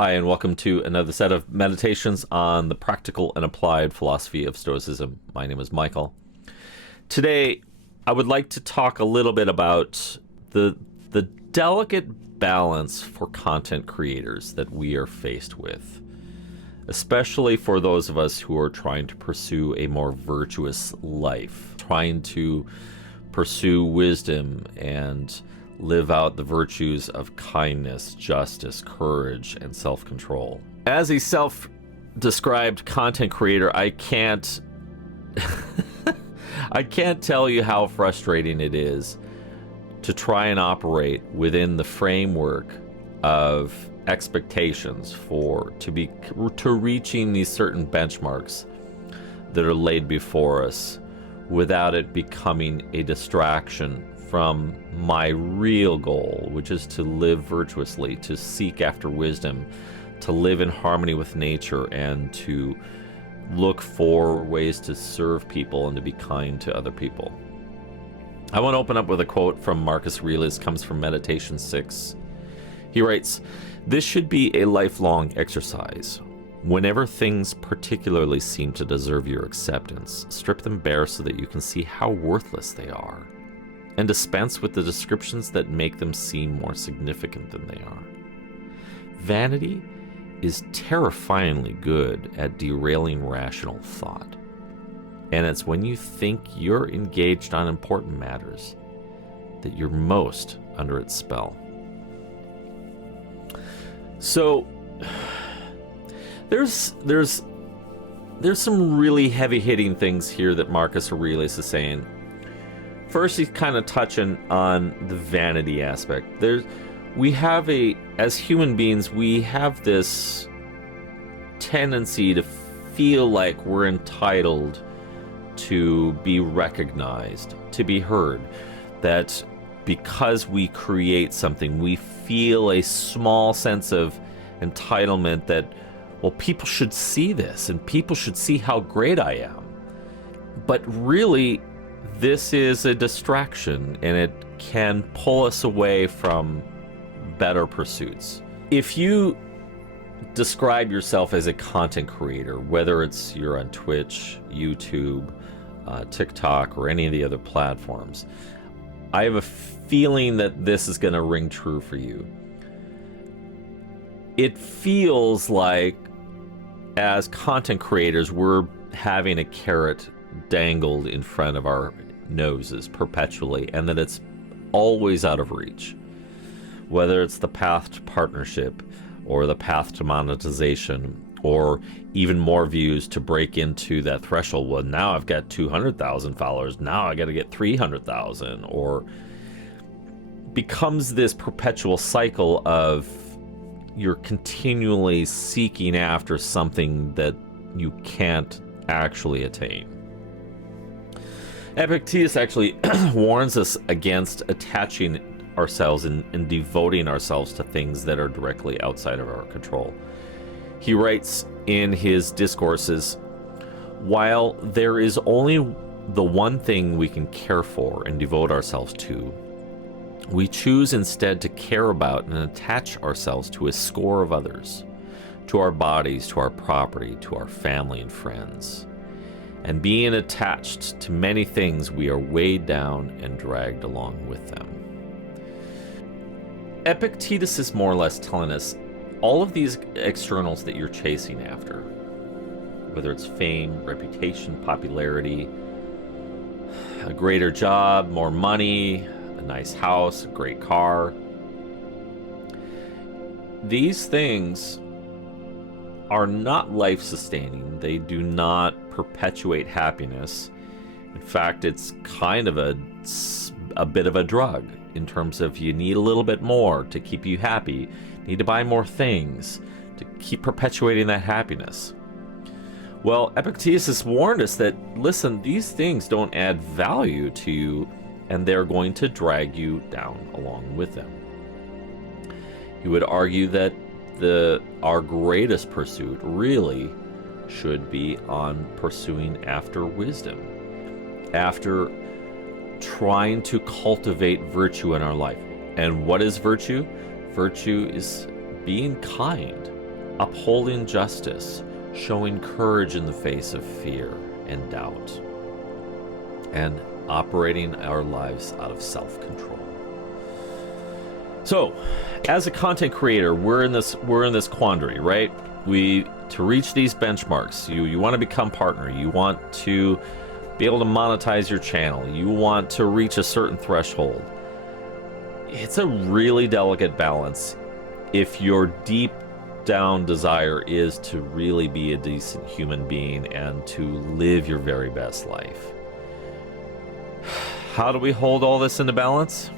Hi, and welcome to another set of meditations on the practical and applied philosophy of Stoicism. My name is Michael. Today, I would like to talk a little bit about the delicate balance for content creators that we are faced with, especially for those of us who are trying to pursue a more virtuous life, trying to pursue wisdom and live out the virtues of kindness, justice, courage, and self-control. As a self-described content creator, I can't tell you how frustrating it is to try and operate within the framework of expectations to reaching these certain benchmarks that are laid before us without it becoming a distraction from my real goal, which is to live virtuously, to seek after wisdom, to live in harmony with nature, and to look for ways to serve people and to be kind to other people. I want to open up with a quote from Marcus Aurelius. Comes from Meditation 6. He writes, "This should be a lifelong exercise. Whenever things particularly seem to deserve your acceptance, strip them bare so that you can see how worthless they are, and dispense with the descriptions that make them seem more significant than they are. Vanity is terrifyingly good at derailing rational thought, and it's when you think you're engaged on important matters that you're most under its spell." So there's some really heavy-hitting things here that Marcus Aurelius is saying. First, he's kind of touching on the vanity aspect. As human beings, we have this tendency to feel like we're entitled to be recognized, to be heard. That because we create something, we feel a small sense of entitlement that, well, people should see this and people should see how great I am. But really, this is a distraction, and it can pull us away from better pursuits. If you describe yourself as a content creator, whether you're on Twitch, YouTube, TikTok, or any of the other platforms, I have a feeling that this is going to ring true for you. It feels like, as content creators, we're having a carrot dangled in front of our noses perpetually, and that it's always out of reach. Whether it's the path to partnership, or the path to monetization, or even more views to break into that threshold. Well, now I've got 200,000 followers, now I got to get 300,000, or becomes this perpetual cycle of you're continually seeking after something that you can't actually attain. Epictetus actually warns us against attaching ourselves and devoting ourselves to things that are directly outside of our control. He writes in his discourses, "While there is only the one thing we can care for and devote ourselves to, we choose instead to care about and attach ourselves to a score of others, to our bodies, to our property, to our family and friends. And being attached to many things, we are weighed down and dragged along with them." Epictetus is more or less telling us all of these externals that you're chasing after, whether it's fame, reputation, popularity, a greater job, more money, a nice house, a great car, these things are not life-sustaining. They do not perpetuate happiness. In fact, it's kind of a bit of a drug, in terms of you need a little bit more to keep you happy. You need to buy more things to keep perpetuating that happiness. Well, Epictetus has warned us that, listen, these things don't add value to you, and they're going to drag you down along with them. He would argue that our greatest pursuit really should be on pursuing after wisdom, after trying to cultivate virtue in our life. And what is virtue? Virtue is being kind, upholding justice, showing courage in the face of fear and doubt, and operating our lives out of self-control. So, as a content creator, we're in this quandary, right? To reach these benchmarks, you want to become partner, you want to be able to monetize your channel, you want to reach a certain threshold. It's a really delicate balance if your deep down desire is to really be a decent human being and to live your very best life. How do we hold all this into balance?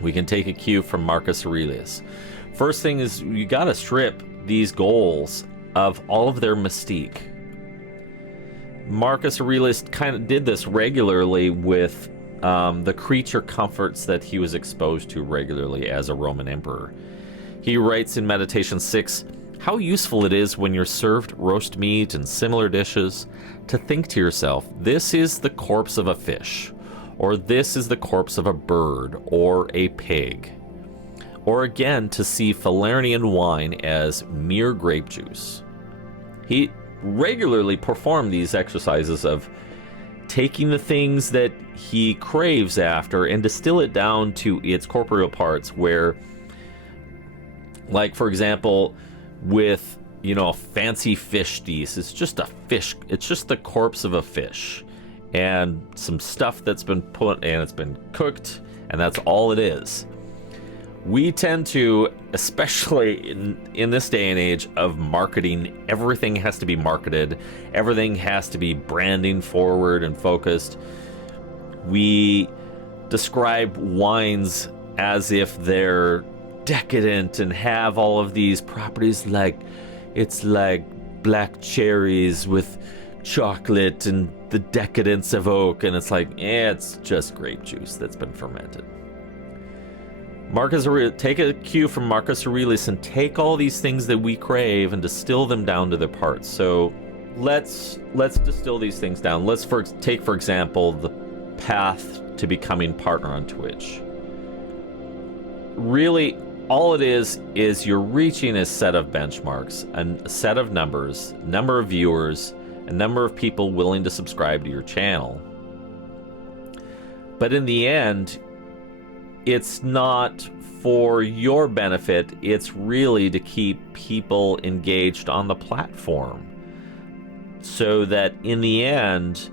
We can take a cue from Marcus Aurelius. First thing is, you got to strip these goals of all of their mystique. Marcus Aurelius kind of did this regularly with the creature comforts that he was exposed to regularly as a Roman emperor. He writes in Meditation 6, how useful it is when you're served roast meat and similar dishes to think to yourself, this is the corpse of a fish, or this is the corpse of a bird or a pig. Or again, to see Falernian wine as mere grape juice. He regularly performed these exercises of taking the things that he craves after and distill it down to its corporeal parts, where, like, for example, with, a fancy fish dish, it's just a fish, it's just the corpse of a fish and some stuff that's been put and it's been cooked, and that's all it is. We tend to, especially in this day and age of marketing, everything has to be marketed, everything has to be branding forward and focused. We describe wines as if they're decadent and have all of these properties, like it's like black cherries with chocolate and the decadence of oak, and it's like, it's just grape juice that's been fermented. Marcus Aurelius, take a cue from Marcus Aurelius and take all these things that we crave and distill them down to their parts. So let's distill these things down. Let's take, for example, the path to becoming partner on Twitch. Really, all it is you're reaching a set of benchmarks, a set of numbers, number of viewers, a number of people willing to subscribe to your channel. But in the end, it's not for your benefit, it's really to keep people engaged on the platform, so that in the end,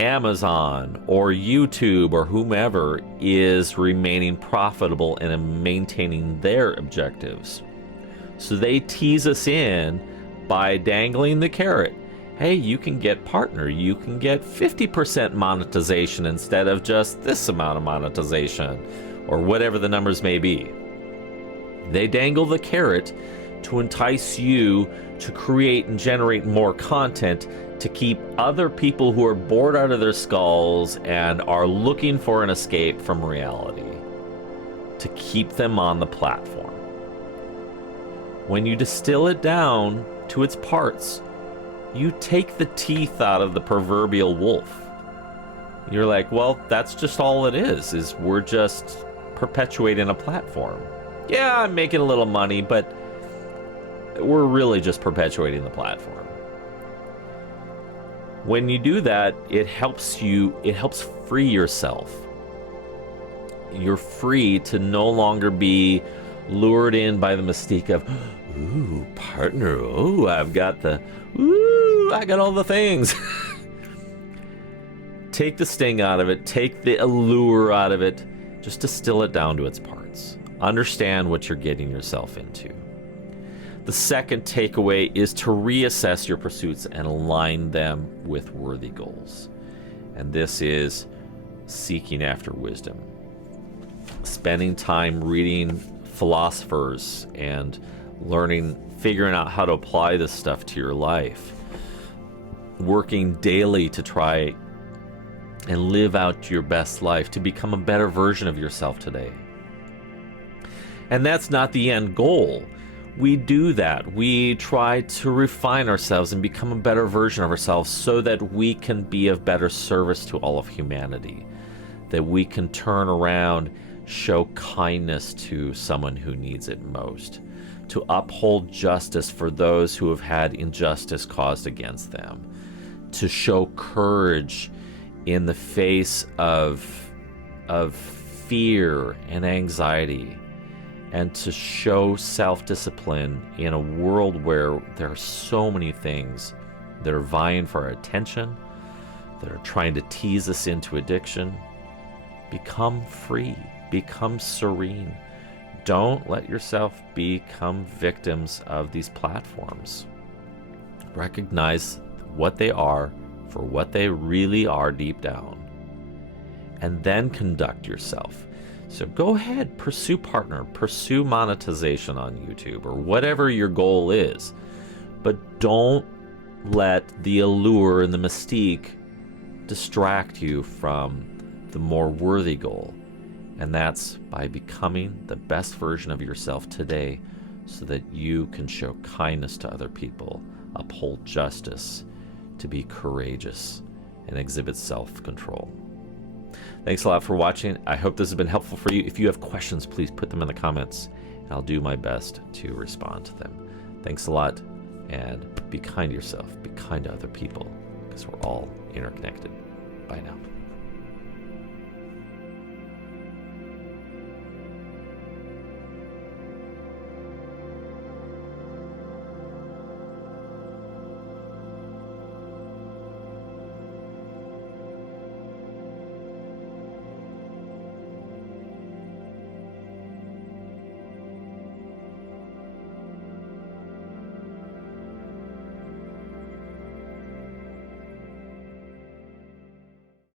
Amazon or YouTube or whomever is remaining profitable and maintaining their objectives. So they tease us in by dangling the carrot. Hey, you can get partner, you can get 50% monetization instead of just this amount of monetization, or whatever the numbers may be. They dangle the carrot to entice you to create and generate more content, to keep other people who are bored out of their skulls and are looking for an escape from reality, to keep them on the platform. When you distill it down to its parts, you take the teeth out of the proverbial wolf. You're like, well, that's just all it is we're just perpetuating a platform. Yeah, I'm making a little money, but we're really just perpetuating the platform. When you do that, it helps free yourself. You're free to no longer be lured in by the mystique of, ooh, partner, ooh, I got all the things. Take the sting out of it, take the allure out of it, just distill it down to its parts. Understand what you're getting yourself into. The second takeaway is to reassess your pursuits and align them with worthy goals. And this is seeking after wisdom. Spending time reading philosophers and figuring out how to apply this stuff to your life. Working daily to try and live out your best life, to become a better version of yourself today. And that's not the end goal. We do that. We try to refine ourselves and become a better version of ourselves so that we can be of better service to all of humanity, that we can turn around, show kindness to someone who needs it most, to uphold justice for those who have had injustice caused against them, to show courage in the face of fear and anxiety, and to show self-discipline in a world where there are so many things that are vying for our attention, that are trying to tease us into addiction. Become free, become serene. Don't let yourself become victims of these platforms. Recognize what they are for what they really are deep down, and then conduct yourself. So go ahead, pursue partner, pursue monetization on YouTube or whatever your goal is, but don't let the allure and the mystique distract you from the more worthy goal. And that's by becoming the best version of yourself today so that you can show kindness to other people, uphold justice, to be courageous, and exhibit self-control. Thanks a lot for watching. I hope this has been helpful for you. If you have questions, please put them in the comments, and I'll do my best to respond to them. Thanks a lot, and be kind to yourself, be kind to other people, because we're all interconnected. Bye now.